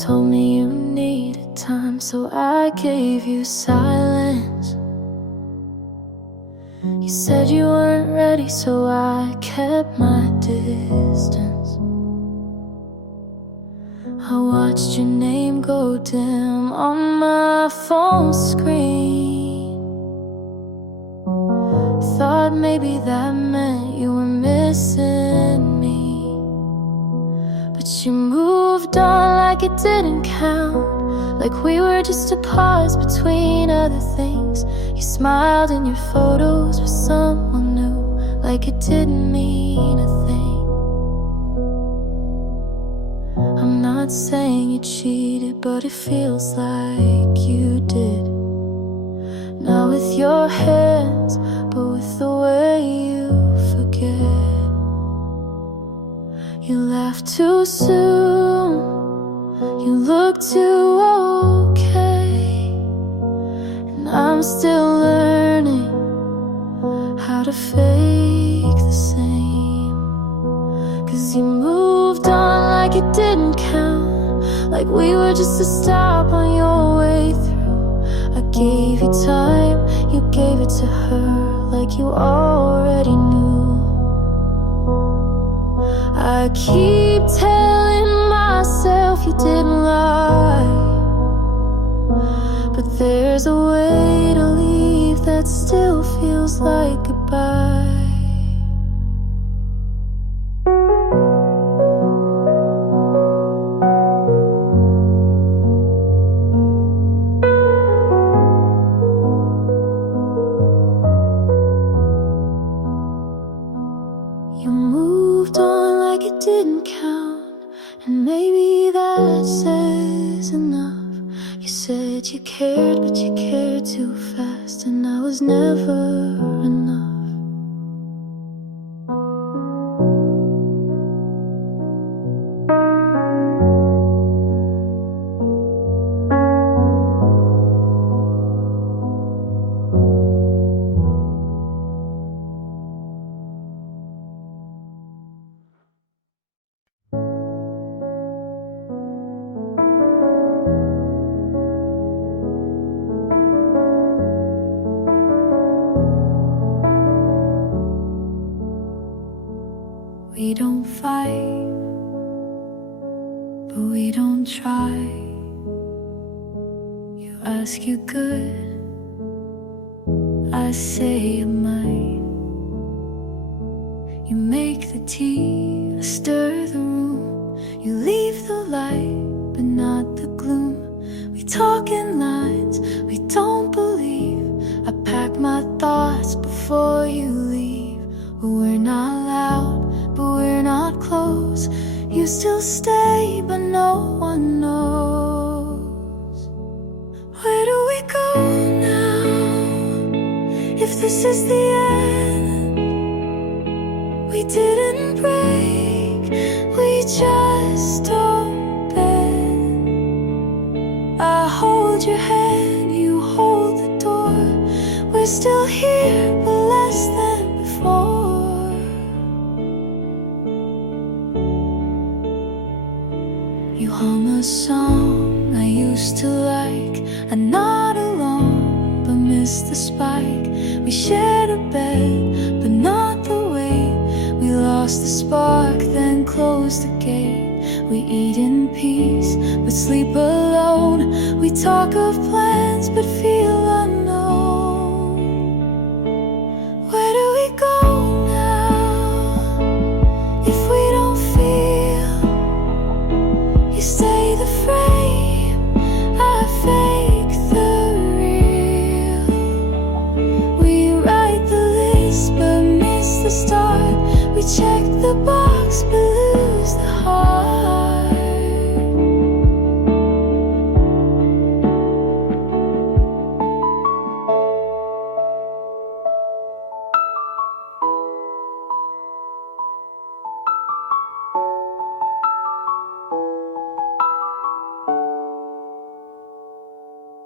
told me you needed time, so I gave you silence. You said you weren't ready, so I kept my distance. I watched your name go dim on my phone screen. Thought maybe that meant you were missing me, but you moved on like it didn't count, like we were just a pause between other things. You smiled in your photos with someone new, like it didn't mean a thing. I'm not saying you cheated, but it feels like you did. Not with your hands, but with the way you forget. You laughed too soon, you look too okay, and I'm still learning how to fake the same. 'Cause you moved on like it didn't count, like we were just a stop on your way through. I gave you time, you gave it to her, like you already knew. I keep telling myself you didn't lie, but there's a way to leave that still feels like goodbye. You moved on like it didn't count, and maybe that says enough. You said you cared, but you cared too fast, and I was never enough. We don't fight, but we don't try. You ask you good, I say I might. You make the tea, I stir the room. You leave the light, but not the gloom. We talk in lines we don't believe. I pack my thoughts before you leave. We're not loud, but we're not close. You still stay, but no one knows. Where do we go now? If this is the end, we didn't break, we just don't bend. I hold your hand, you hold the door. We're still here, but less than before. You hum a song I used to like. I'm not alone, but miss the spike. We shared a bed, but not the weight. We lost the spark, then closed the gate. We eat in peace, but sleep alone. We talk of plans, but feel unknown. Where do we go now? If we don't feel, you stay the frame, I fake the real. We write the list but miss the start. We check the box but lose the heart.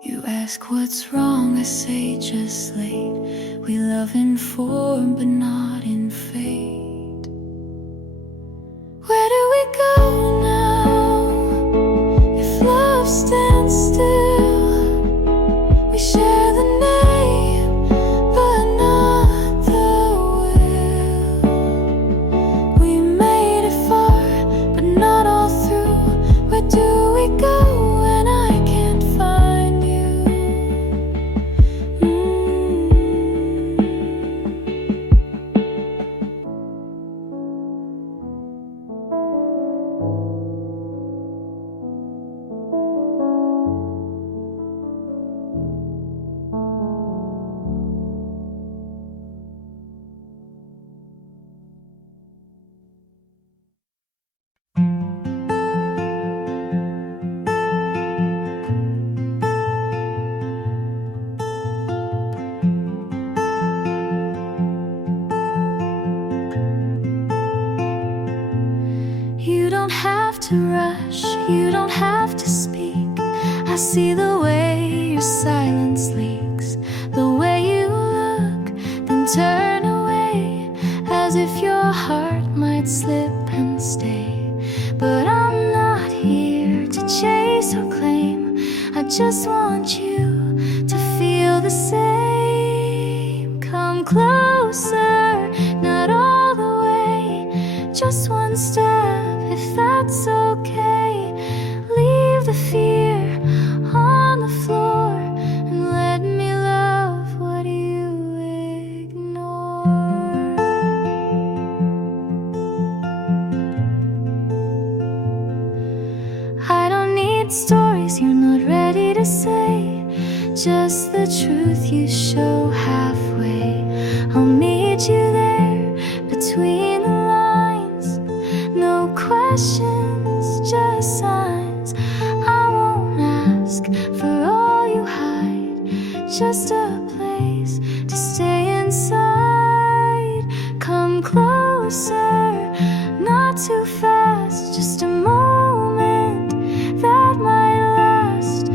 You ask what's wrong, I say just late. We love in form but not in fate. Where do we go now? If love stands still. We share the name, but not the will. We made it far, but not all through. Where do we go when I can't find you? You don't have to rush, you don't have to speak. I see the way your silence leaks, the way you look, then turn away, as if your heart might slip and stay. But I'm not here to chase or claim, I just want you to feel the same. Come closer, not all the way, just one step, if that's okay. Leave the fear on the floor and let me love what you ignore. I don't need stories you're not ready to say, just the truth you show halfway. I'll meet you there between the lines. No questions, just signs. I won't ask for all you hide, just a place to stay inside. Come closer, not too fast, just a moment that might last.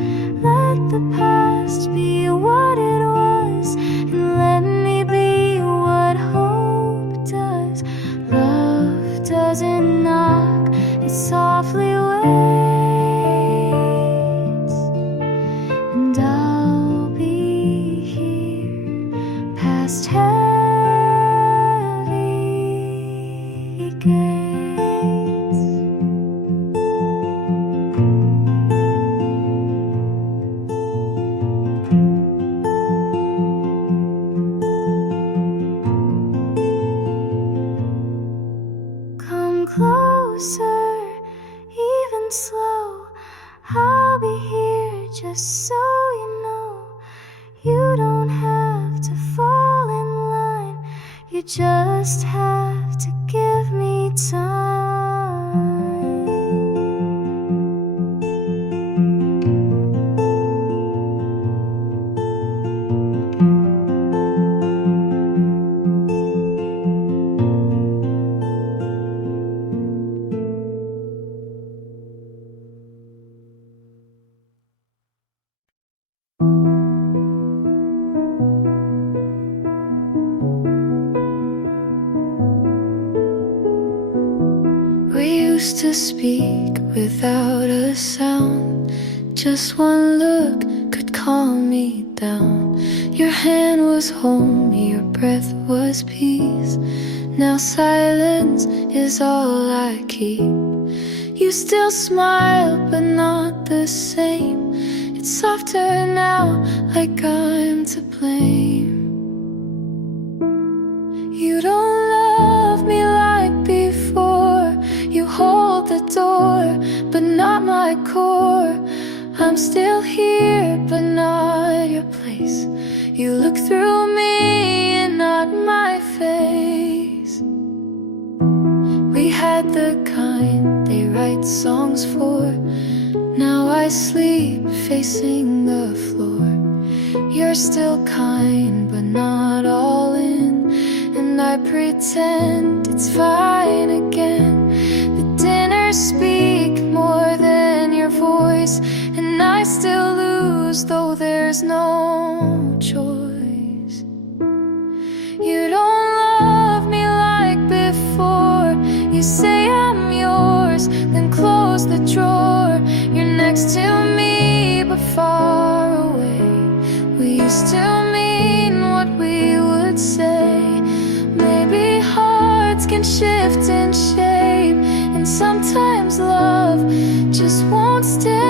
Let the past be what it was, and let me be what hope does. Love doesn't knock, it softly waits, and I'll be here past heavy gates. Come closer, even slow. I'll be here just so you know. You don't have to fall in line, you just have to give me time. We used to speak without a sound, just one look could calm me down. Your hand was home, your breath was peace. Now silence is all I keep. You still smile, but not the same. It's softer now, like I'm to blame. You don't love me like before. You hold the door, but not my core. I'm still here, but not your place. You look through me and not my face. We had the kind they write songs for. Now I sleep facing the floor. You're still kind, but not all in, and I pretend it's fine again. The dinners speak more than your voice, and I still lose, though there's no choice. You don't love me like before. You say I'm yours, then close the drawer. You're next to me still mean what we would say. Maybe hearts can shift in shape, and sometimes love just won't stay.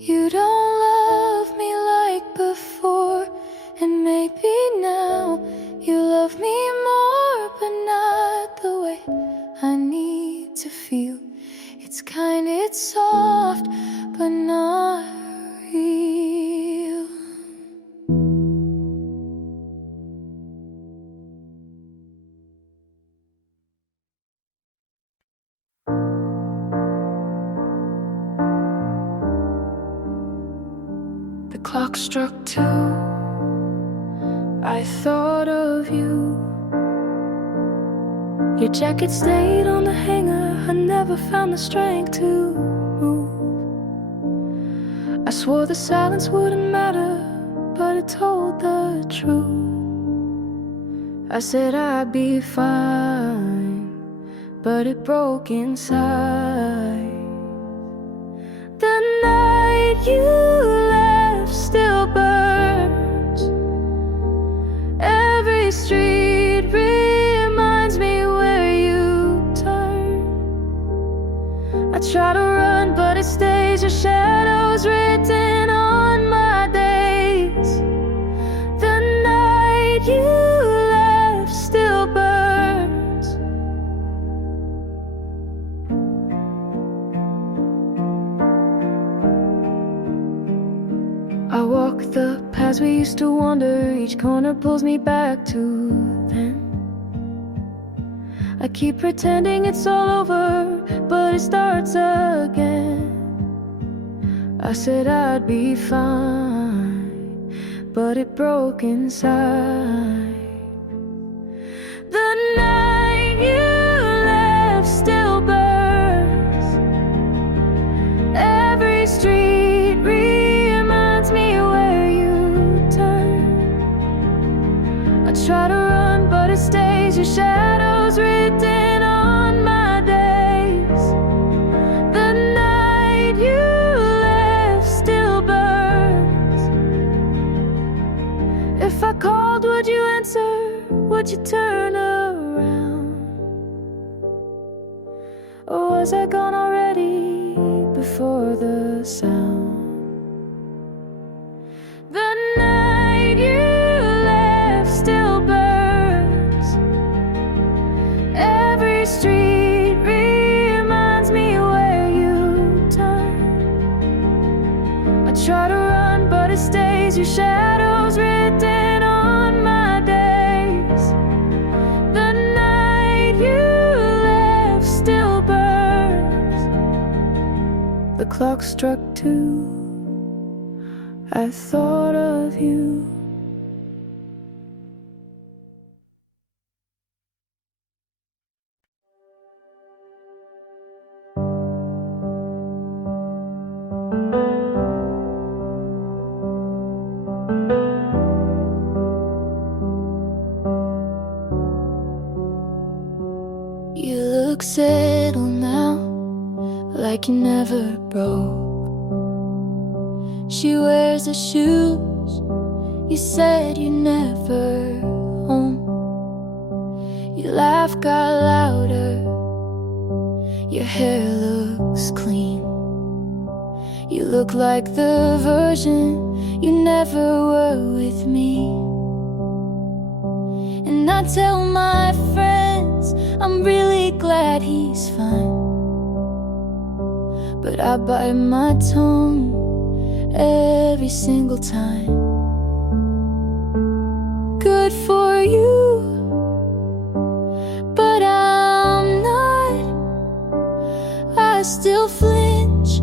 You don't love me like before, and maybe now you love me more, but not the way I need to feel. It's kind, it's soft, but not real. The clock struck 2. I thought of you. Your jacket stayed on the hanger. I never found the strength to move. I swore the silence wouldn't matter, but it told the truth. I said I'd be fine, but it broke inside. The night you left still burns. Every street reminds me where you turned. I try to run, but it stays. Your shadow's written on my days. The night you left still burns. I walk the paths we used to wander. Each corner pulls me back to then. I keep pretending it's all over, but it starts again. I said I'd be fine, but it broke inside. The night you left still burns. Every street reminds me where you turn. I try to run, but it stays. Your shadow's written on my days. The night you left still burns. If I called, would you answer? Would you turn around? Or was I gone already before the sound? The night you left still burns. Every street reminds me where you turn. I try to run, but it stays. Your shadow's written on my days. The night you left still burns. The clock struck 2. I thought of you. You look settled now, like you never broke. She wears the shoes you said you never own. Your laugh got louder, your hair looks clean. You look like the version you never were with me. And I tell my friends I'm really glad he's fine, but I bite my tongue every single time. Good for you, but I'm not. I still flinch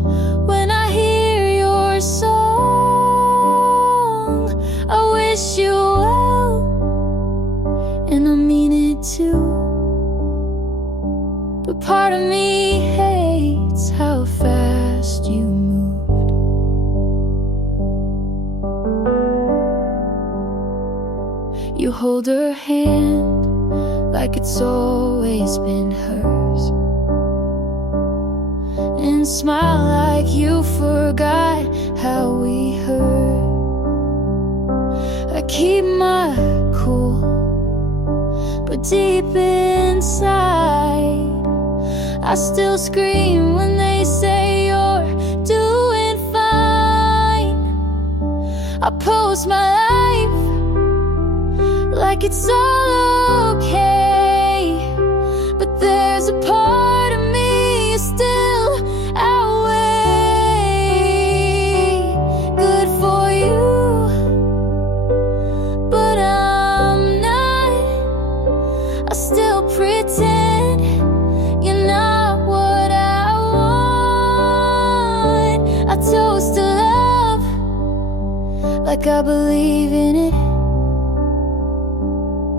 when I hear your song. I wish you well, and I mean it too. But part of me hates how fast you moved. You hold her hand like it's always been hers, and smile like you forgot how we hurt. I keep my cool, but deep inside I still scream when they say you're doing fine. I post my life like it's all okay, but there's a part of me is still outweigh. Good for you, but I'm not. I still pretend you're not what I want. I toast to love like I believe in it,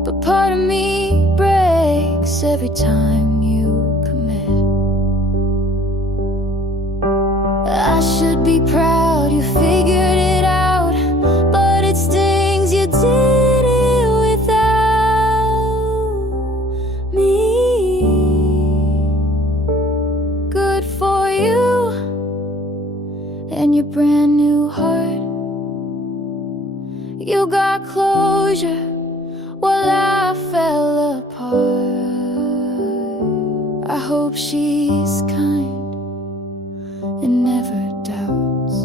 but part of me breaks every time you commit. I should be proud you figured it out, but it stings you did it without me. Good for you and your brand new heart. You got closure while I fell apart. I hope she's kind and never doubts,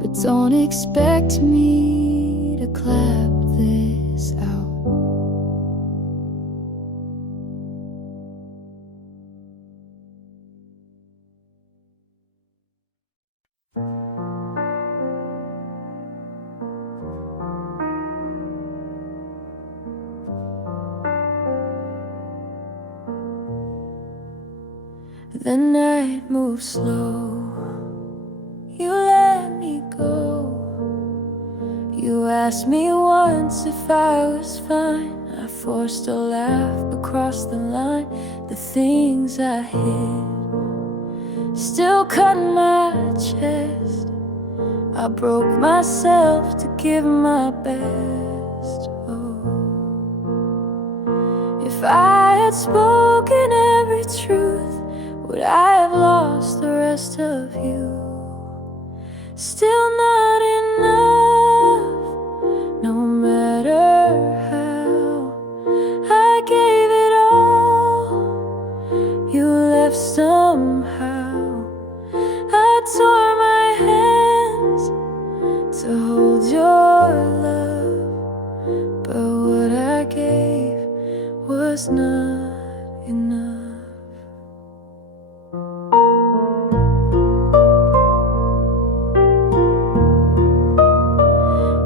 but don't expect me to clap this out. The night moves slow, you let me go. You asked me once if I was fine. I forced a laugh across the line. The things I hid still cut my chest. I broke myself to give my best. Oh, if I had spoken every truth, would I have lost the rest of you? Still not enough, no matter how I gave it all, you left somehow. I tore my hands to hold your love, but what I gave was not enough.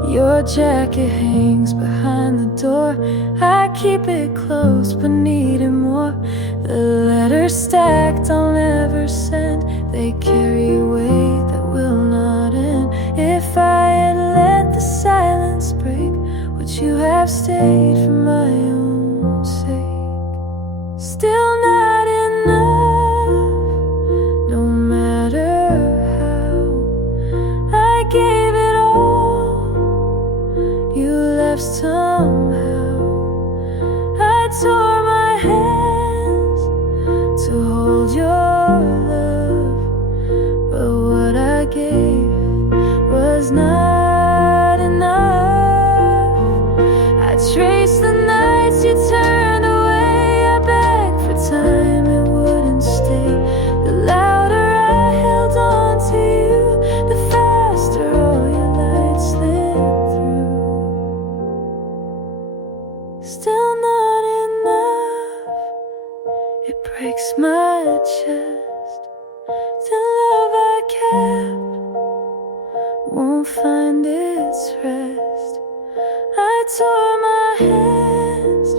Your jacket hangs behind the door. I keep it close but need it more. The letters stacked I'll never send, they carry weight that will not end. If I had let the silence break, would you have stayed for my own sake? Still not enough, no matter how I gave it all, you left somehow. I tore my hands to hold your love, but what I gave was not enough. I traced the nights you turned away. I begged for time, it wouldn't stay. The louder I held on to you, the faster all your lights slipped through. Still not enough, it breaks my chest. The love I kept won't find its rest. I tore my hands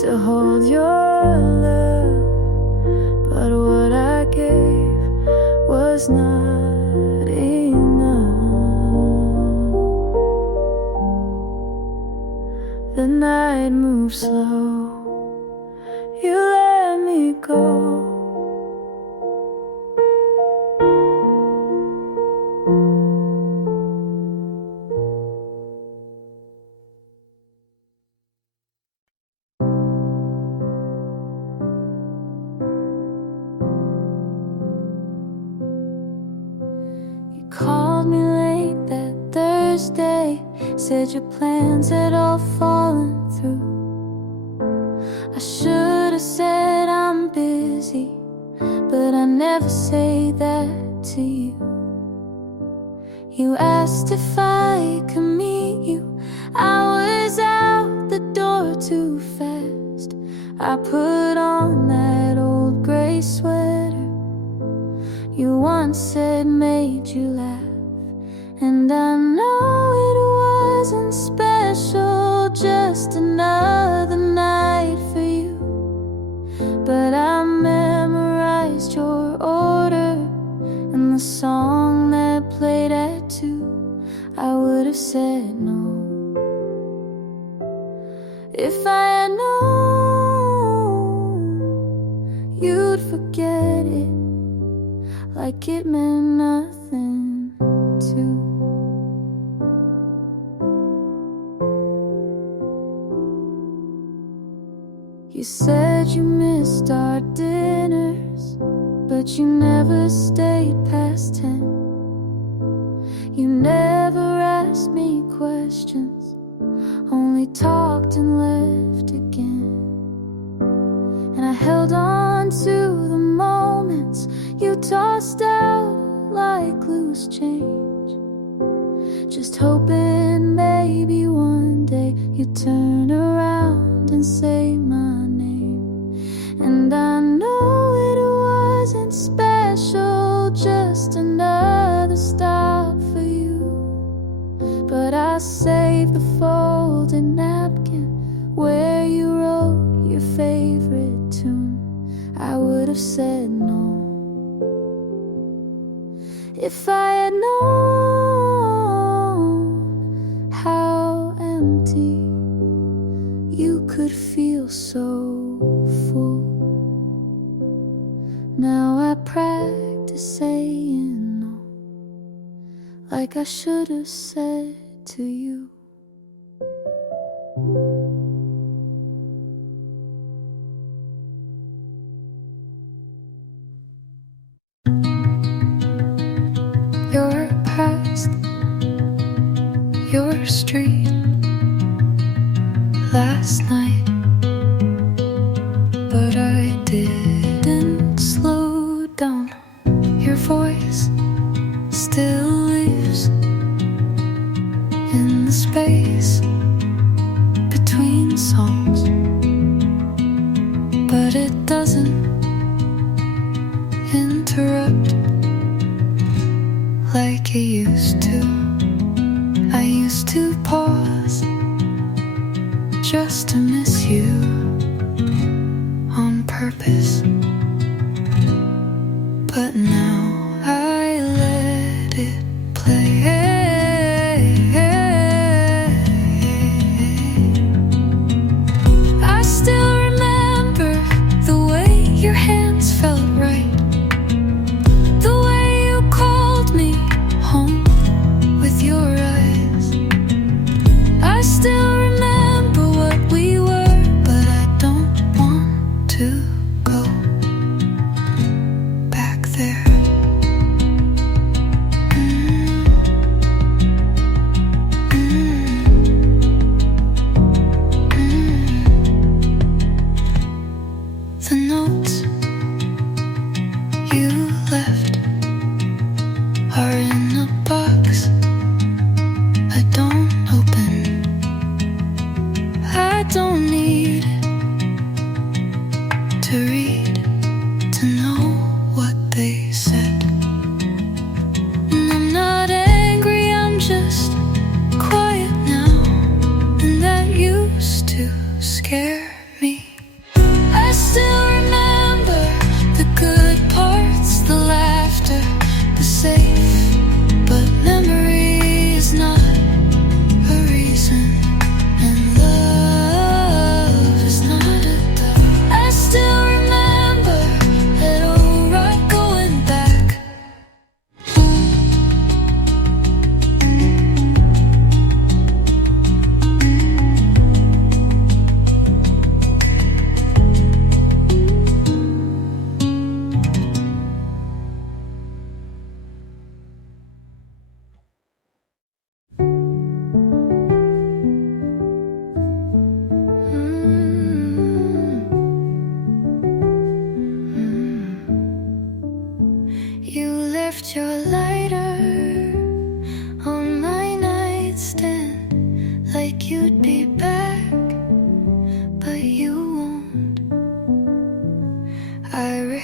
to hold your love, but but what I gave was not enough. The night moved slow, you let me go. Called me late that Thursday, said your plans had all fallen through. I should have said I'm busy, but I never say that to you. You asked if I could meet you, I was out the door too fast. I put on that old gray sweater you once said made you laugh. And I know it wasn't special, just another night for you, but I memorized your order and the song that played at 2. I would have said no if I had known you'd forget it like it meant nothing to. You said you missed our dinners, but you never stayed past 10. You never asked me questions, only talked and left again. And I held on to the moments you tossed out like loose change, just hoping maybe one day you'd turn around and say my name. And I know it wasn't special, just another stop for you, but I saved the folded napkin where you wrote your favorite tune. I would have said no if I had known how empty you could feel so full. Now I practice saying no, like I should have said to you. Your past, your street, last night, but I didn't slow down. Your voice still lives in the space between songs, but it doesn't interrupt like it used to. I used to pause just to miss you on purpose, but now I let it play. I still remember the way your hands felt right, the way you called me home with your eyes. I still remember what we were, but I don't want to go back there. The notes you left are in a box I don't open. I don't need to read to know what they said. And I'm not angry, I'm just quiet now, and that used to scare me. I still remember the good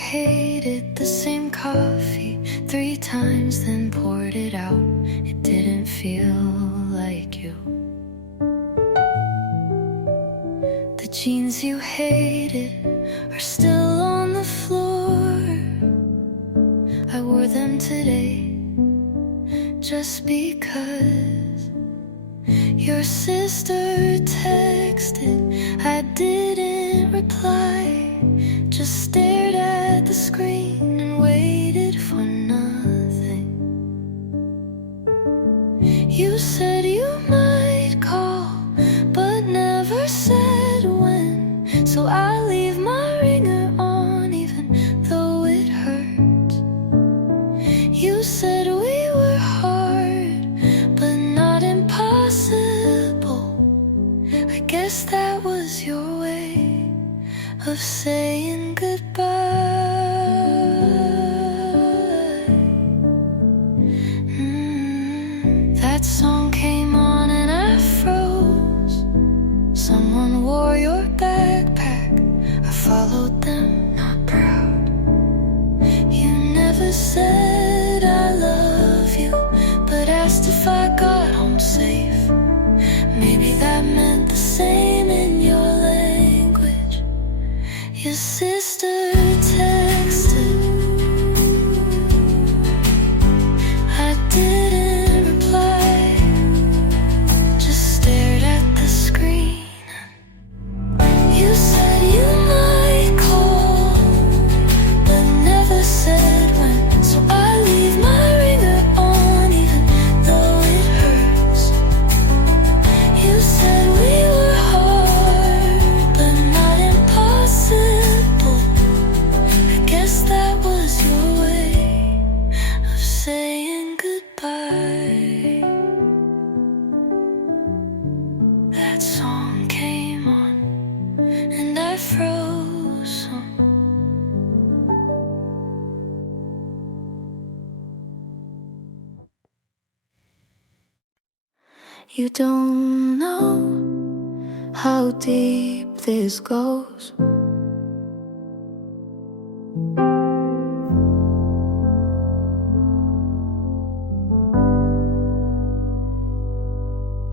hated the same coffee 3 times, then poured it out. It didn't feel like you. The jeans you hated are still on the floor. I wore them today just because your sister texted. I didn't reply, just stared at the screen and waited for nothing. You said you might call, but never said when. So I leave my ringer on even though it hurts. You said we were hard, but not impossible. I guess that was your way of saying goodbye. That song came on and I froze. Someone wore your backpack. I followed them, not proud. You never said I love you, but asked if I got home safe. Maybe that meant the same in your language. Your sister texted. I didn't reply, just stared at the screen. You said you might call, but never said when. So I leave my ringer on even though it hurts. You said we were hard, but not impossible. I guess that was your way of saying goodbye. That song came on and I froze. You don't know how deep this goes.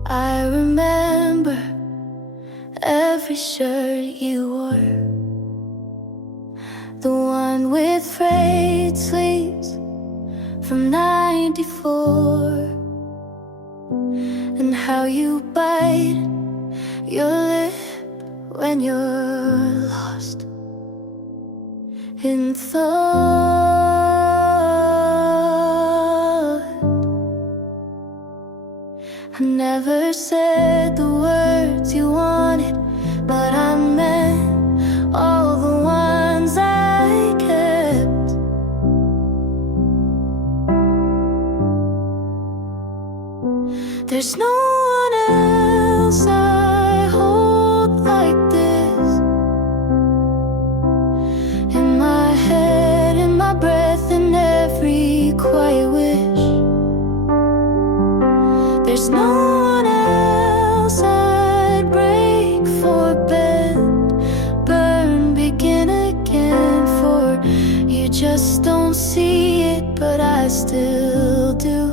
I remember every shirt you wore, the one with frayed sleeves from '94, and how you bite your lip when you're lost in thought. I never said the words you wanted, but I meant all the ones I kept. There's no one else I hold like this. In my head, in my breath, in every quiet wish. There's no one else I'd break for, bend, burn, begin again for. You just don't see it, but I still do.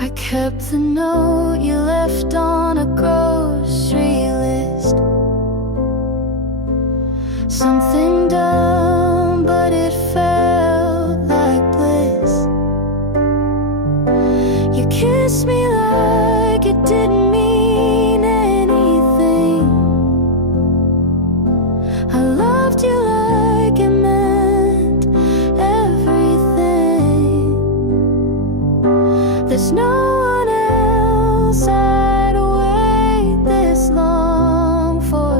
I kept the note you left on a grocery list. Something dumb, but it felt like bliss. You kissed me like it didn't mean anything. I loved you like it meant everything. There's no one else I'd wait this long for.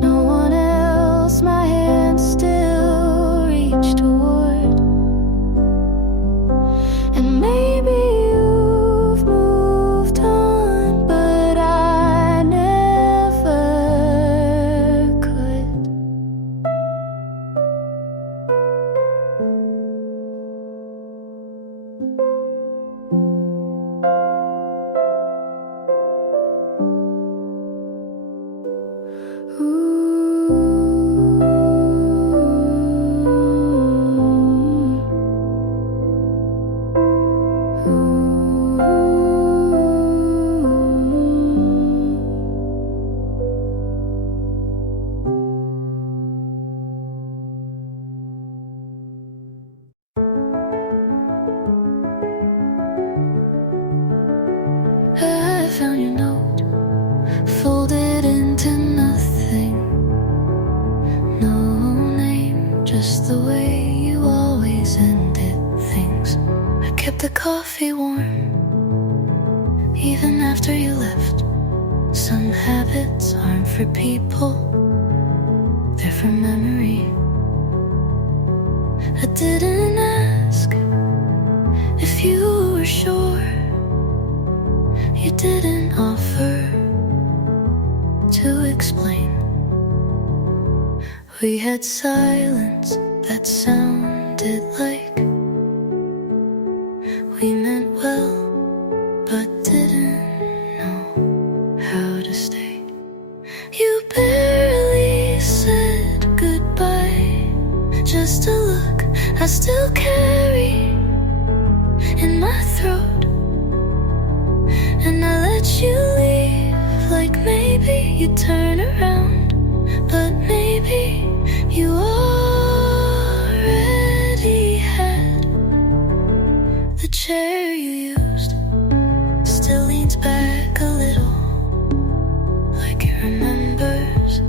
No one else my hand still reach toward. And maybe you've moved on, but I never could. Ooh. the coffee warm, even after you left. Some habits aren't for people, they're for memory. I didn't ask if you were sure. You didn't offer to explain. We had silence that sounded like we meant well, but didn't know how to stay. You barely said goodbye, just a look I still carry in my throat. And I let you leave, like maybe you'd turn around, but maybe you already had. The chair you used still leans back a little, like it remembers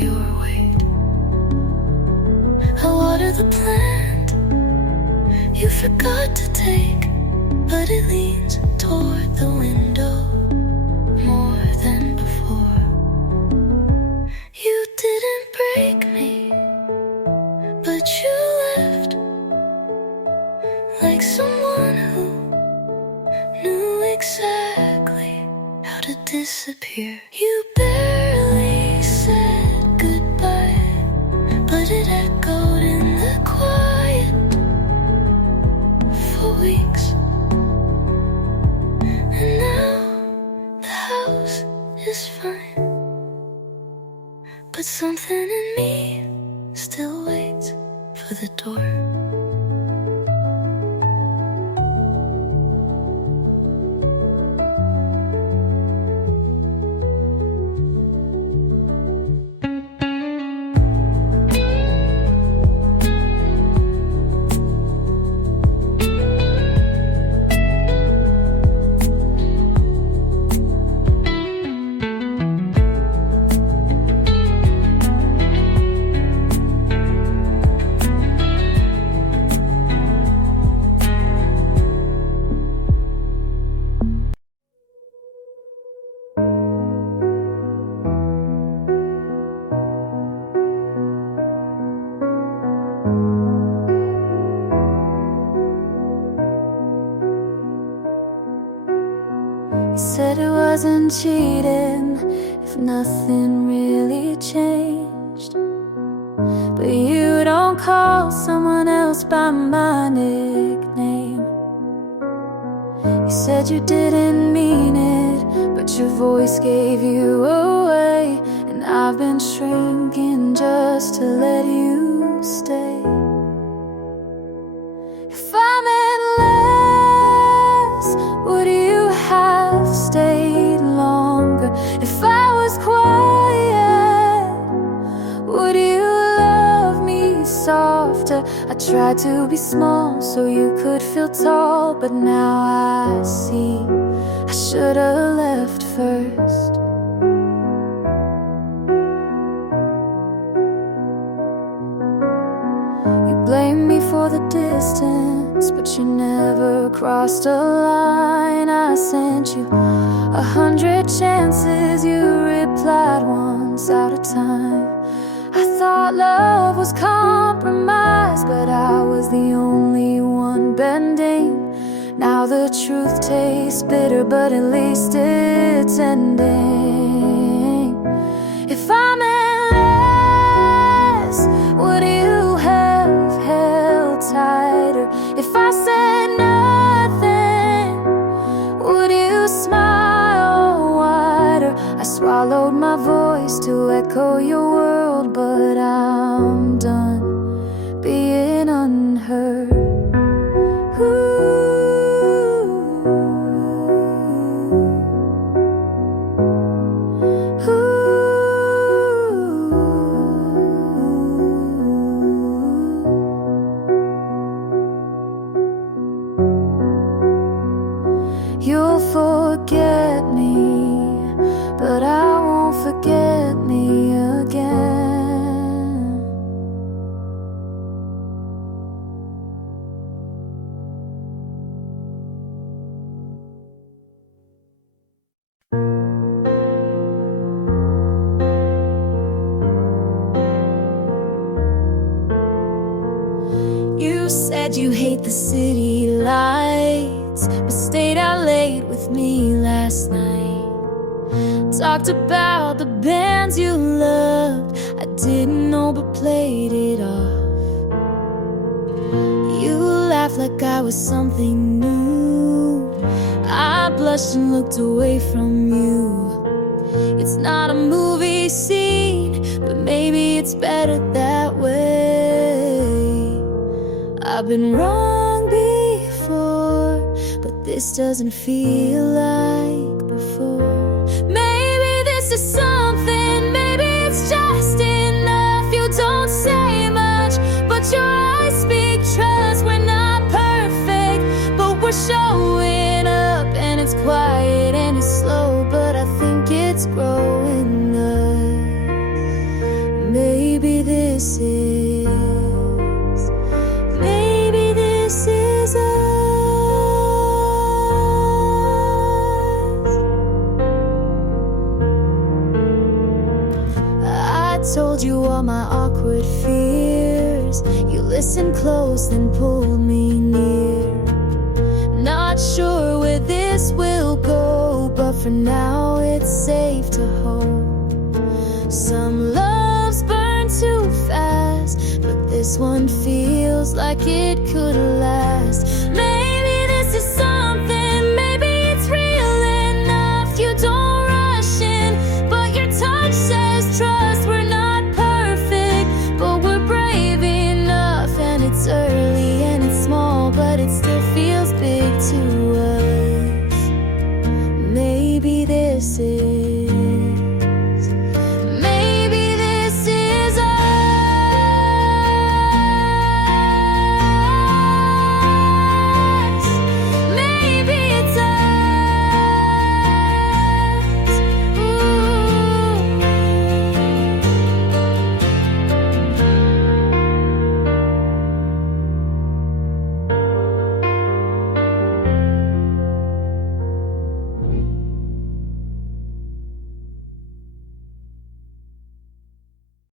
your weight. I water the plant you forgot to take, but it leans toward the window more than before. You didn't break me, but you left like someone who knew exactly how to disappear. You barely said goodbye, but it echoed in the quiet for weeks. And now the house is fine, but something in me still waits for the door. You said it wasn't cheating if nothing really changed, but you don't call someone else by my nickname. You said you didn't mean it, but your voice gave you away, and I've been shrinking just to let you stay. If I meant less, would you have stayed longer? If I was quiet, would you love me softer? I tried to be small so you could feel tall, but now I see I should've left first. You blame me for the distance, but you never crossed a line. I sent you 100 chances, you replied once out of time. I thought love was compromise, but I was the only one bending. Now the truth tastes bitter, but at least it's ending. If I meant less, would you have held tighter? If I said nothing, would you smile wider? I swallowed my voice to echo your world, but I'm done being unheard. You'll forget me, but I won't forget me again. said you hate the city lights, but stayed out late with me last night. Talked about the bands you loved, I didn't know but played it off. You laughed like I was something new. I blushed and looked away from you. It's not a movie scene, but maybe it's better that way. I've been wrong before, but this doesn't feel like before. Maybe this is something, maybe it's just enough. You don't say much, but your eyes speak trust. We're not perfect, but we're showing up. And it's quiet and it's slow, but I think it's growing up. Maybe this is, maybe this is us. I told you all my awkward fears. You listened close, then pulled me near. Not sure where this will go, but for now it's safe to hope. Some loves burn too fast, but this one feels like it could last.